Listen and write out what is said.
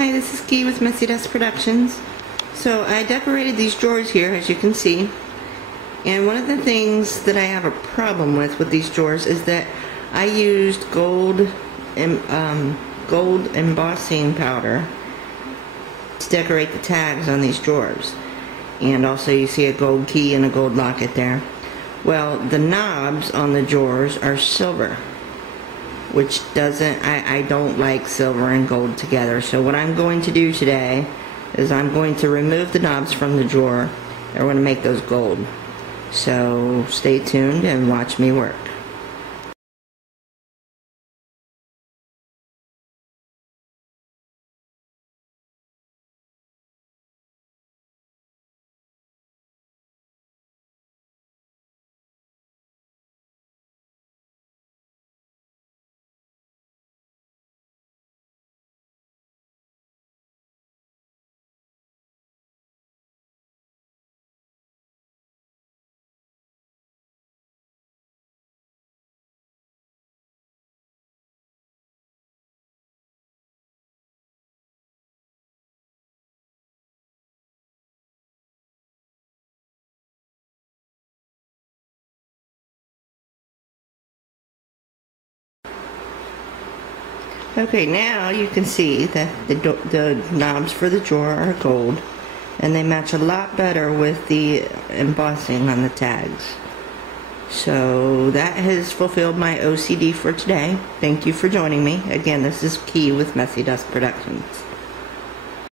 Hi, this is Key with Messy Dust Productions. So I decorated these drawers here, as you can see. And one of the things that I have a problem with these drawers is that I used gold embossing powder to decorate the tags on these drawers. And also you see a gold key and a gold locket there. Well, the knobs on the drawers are silver, which I don't like silver and gold together. So what I'm going to do today is I'm going to remove the knobs from the drawer and we're going to make those gold. So stay tuned and watch me work. Okay, now you can see that the knobs for the drawer are gold, and they match a lot better with the embossing on the tags. So that has fulfilled my OCD for today. Thank you for joining me. Again, this is Key with Messy Dust Productions.